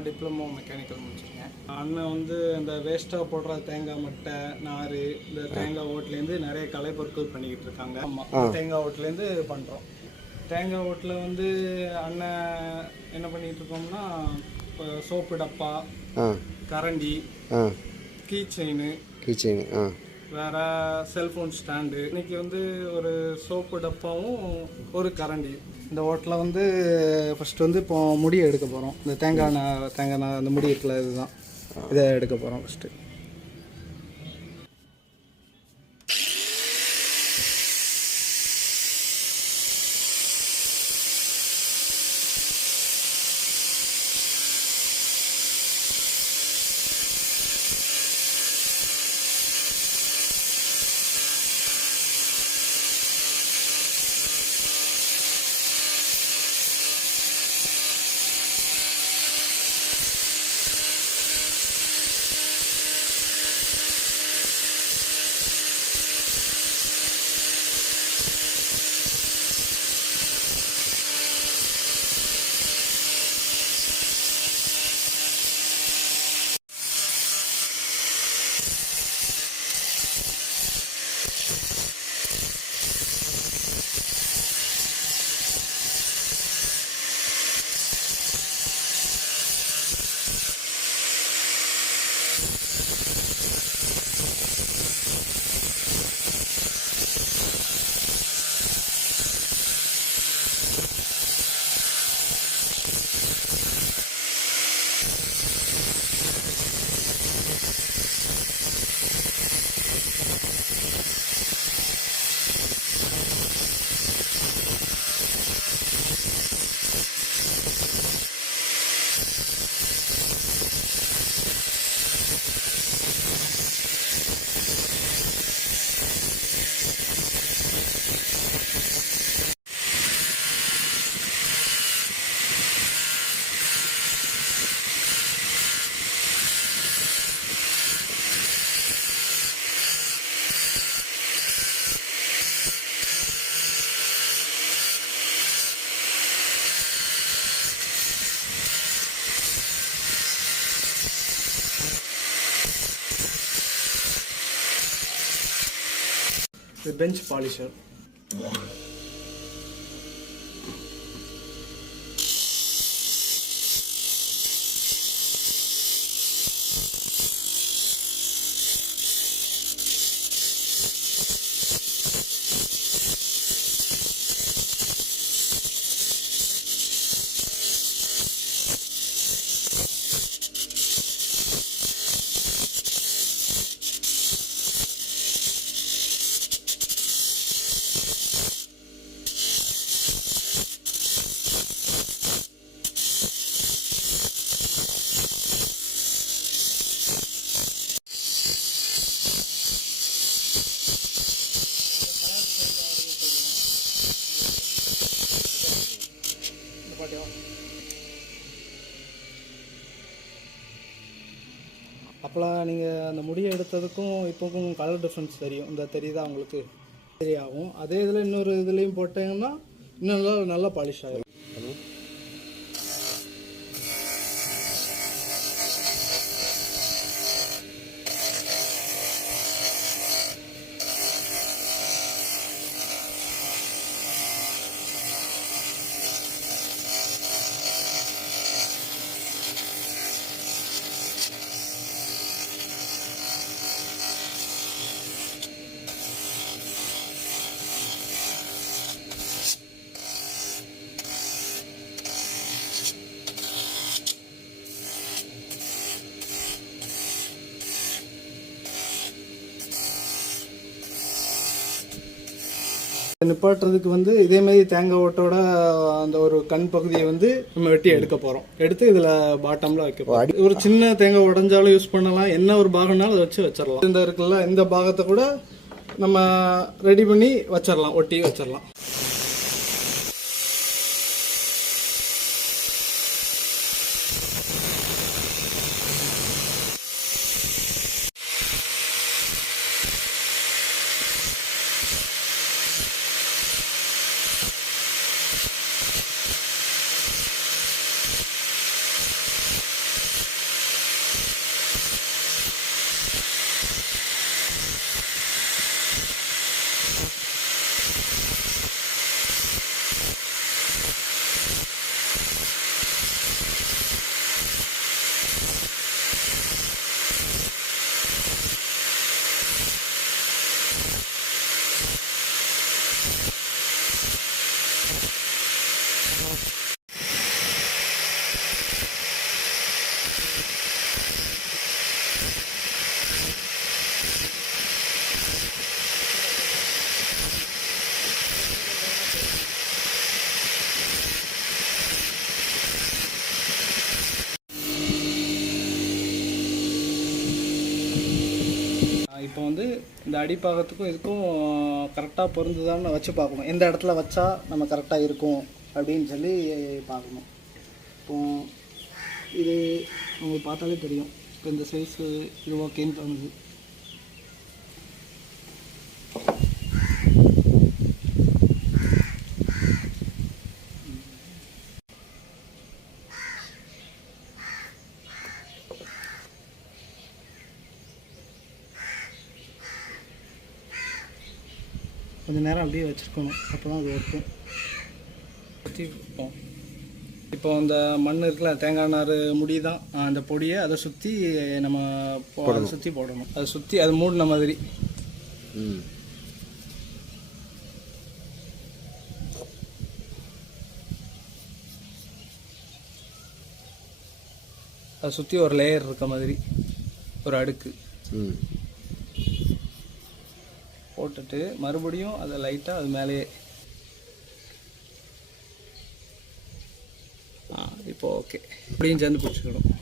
நான் diploma mechanical முடிச்சிருக்கேன். அண்ணன் வந்து இந்த வேஸ்ட்டாக போடுற தேங்காய் மட்டை நார் இந்த தேங்காய் ஓட்டுலேருந்து நிறைய கலைப்பொருட்கள் பண்ணிக்கிட்டு இருக்காங்க. ஆமாம் தேங்காய் ஓட்டுலேருந்து பண்ணுறோம் தேங்காய் ஓட்டில் வந்து அண்ணன் என்ன பண்ணிகிட்டு இருக்கோம்னா இப்போ சோப்பு டப்பா கரண்டி கீ செயின் கிச்சன் ஆ. வேற செல்ஃபோன் ஸ்டாண்டு இன்னைக்கு வந்து ஒரு சோப்பு டப்பாவும் ஒரு கரண்டி. இந்த ஹோட்டலில் வந்து ஃபஸ்ட்டு வந்து இப்போ முடியை எடுக்க போகிறோம் இந்த தேங்காய் தேங்காய் அந்த முடி இருக்குல்ல இதுதான். இதை எடுக்க போகிறோம் ஃபஸ்ட்டு the bench polisher. எடுத்ததுக்கும் இப்போக்கும் கலர் டிஃப்ரென்ஸ் தெரியும். இந்த தெரியுதா உங்களுக்கு? சரியாகும். அதே இதில் இன்னொரு இதுலேயும் போட்டீங்கன்னா இன்னும் நல்லா நல்லா பாலிஷ் ஆகும் நிப்பாட்டுறதுக்கு வந்து இதே மாதிரி தேங்காய் ஓட்டோட அந்த ஒரு கண் பகுதியை வந்து நம்ம வெட்டி எடுக்க போறோம். எடுத்து இதுல பாட்டம்ல வைக்க போறோம். ஒரு சின்ன தேங்காய் உடைஞ்சாலும் யூஸ் பண்ணலாம். என்ன ஒரு பாகம்னாலும் அதை வச்சு வச்சிடலாம். இந்த இருக்குல்ல இந்த பாகத்தை கூட நம்ம ரெடி பண்ணி வச்சிடலாம் ஒட்டி வச்சிடலாம். இப்போ வந்து இந்த அடிப்பாகத்துக்கும் இதுக்கும் கரெக்டாக பொருந்துதான்னு வச்சு பார்க்கணும். எந்த இடத்துல வச்சா நம்ம கரெக்டாக இருக்கும் அப்படின்னு சொல்லி பார்க்கணும். இப்போ இது உங்களுக்கு பார்த்தாலே தெரியும். இப்போ இந்த சைஸு இது ஓகேன்னு தோணுது. கொஞ்ச நேரம் அப்படியே வச்சுருக்கணும். அப்போ தான் அது சுற்றி வைப்போம் இப்போ அந்த மண் இருக்குல்ல தேங்காய் நார் முடி தான் அந்த பொடியை அதை சுற்றி நம்ம அதை சுற்றி போடணும். அதை சுற்றி அது மூடின மாதிரி. ம். அதை சுற்றி ஒரு லேயர் இருக்க மாதிரி. ஒரு அடுக்கு. ம். போட்டுட்டு மறுபடியும் அதை லைட்டாக அது மேலேயே. இப்போ ஓகே இப்படியும் சேர்ந்து பிடிச்சிக்கணும்.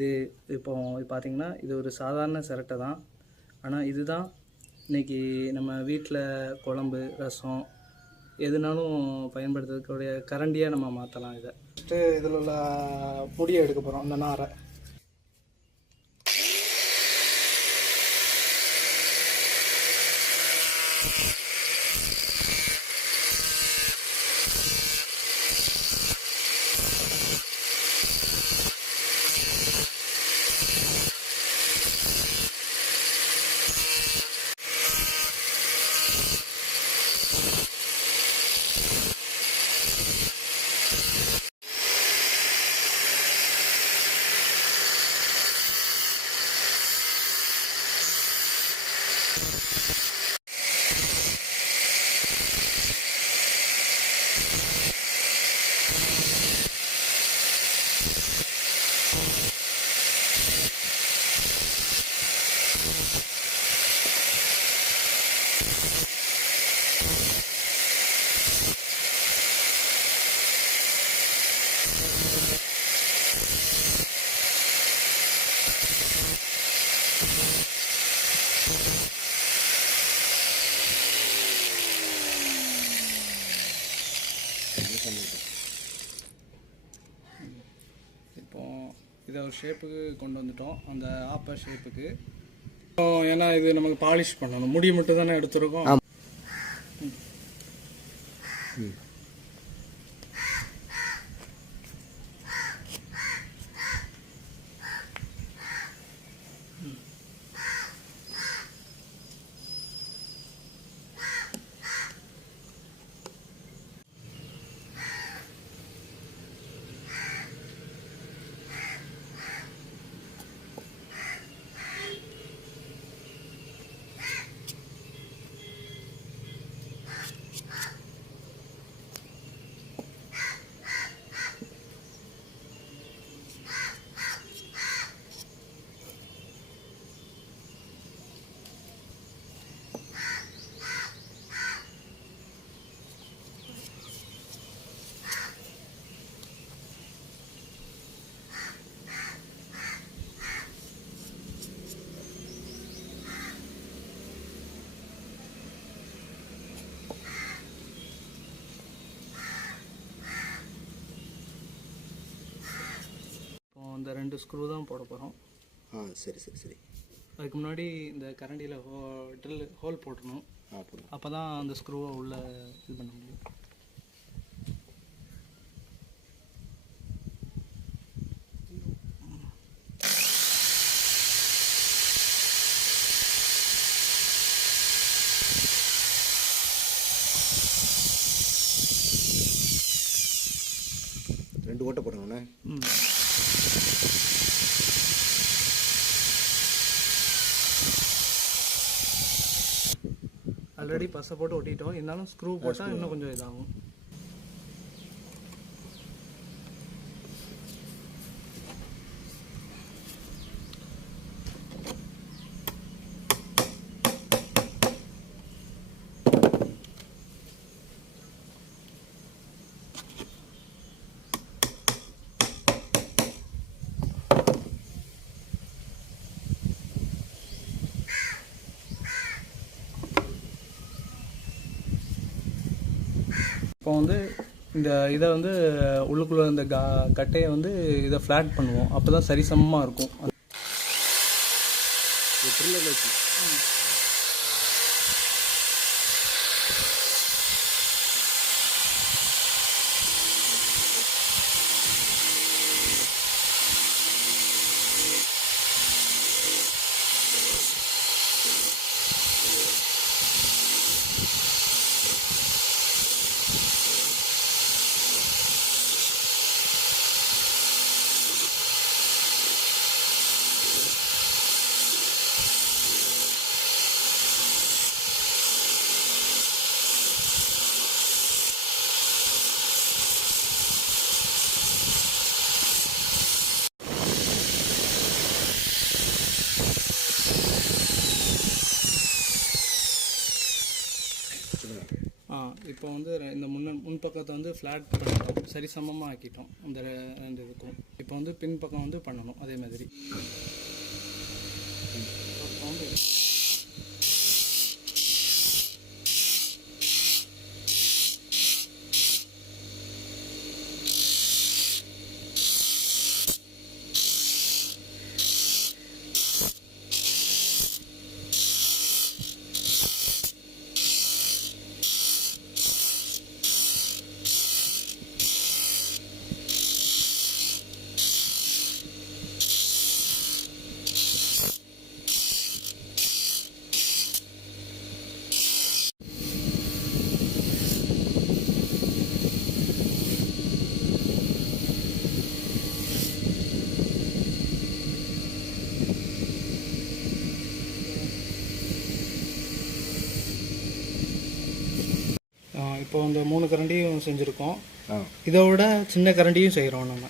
இது இப்போ பார்த்தீங்கன்னா இது ஒரு சாதாரண சிரட்டை தான். ஆனால் இதுதான் இன்னைக்கு நம்ம வீட்டில் குழம்பு ரசம் எதுனாலும் பயன்படுத்துறதுக்குடைய கரண்டியாக நம்ம மாற்றலாம் இதை. ஃபஸ்ட்டு இதில் உள்ள பொடியை எடுக்க போகிறோம் அந்த நாரை. இப்போ இதை ஒரு ஷேப்புக்கு கொண்டு வந்துட்டோம். அந்த ஆப்ப ஷேப்புக்கு ஏன்னா இது நமக்கு பாலிஷ் பண்ணணும். முடி மட்டும் தானே எடுத்துருக்கோம் இப்போ இந்த ரெண்டு ஸ்க்ரூ தான் போட போகிறோம் ஆ சரி சரி சரி. அதுக்கு முன்னாடி இந்த கரண்டியில் ஹோ ட்ரில் ஹோல் போட்டணும் அப்போ தான் அந்த ஸ்க்ரூவை உள்ளே இது பண்ண முடியும். ஆல்ரெடி பசை போட்டு ஒட்டிட்டோம். இருந்தாலும் ஸ்க்ரூ போட்டால் இன்னும் கொஞ்சம் இதாகும். இப்போ வந்து இந்த இதை வந்து உள்ளுக்குள்ளே இந்த கா கட்டையை வந்து இதை ஃப்ளாட் பண்ணுவோம். அப்போ தான் சரிசமமாக இருக்கும் ட்ரில்லர் வச்சு ஆ இப்போ வந்து இந்த முன்ன முன்பக்கத்தை வந்து ஃப்ளாட் பண்ணிட்டோம் சரிசமமாக ஆக்கிட்டோம் இந்த ரெண்டு இதுக்கும். இப்போ வந்து பின்பக்கம் வந்து பண்ணணும். அதே மாதிரி. இப்போ இந்த மூணு கரண்டியும் செஞ்சுருக்கோம். ஆ. இதை விட சின்ன கரண்டியும் செய்கிறோம் நம்ம.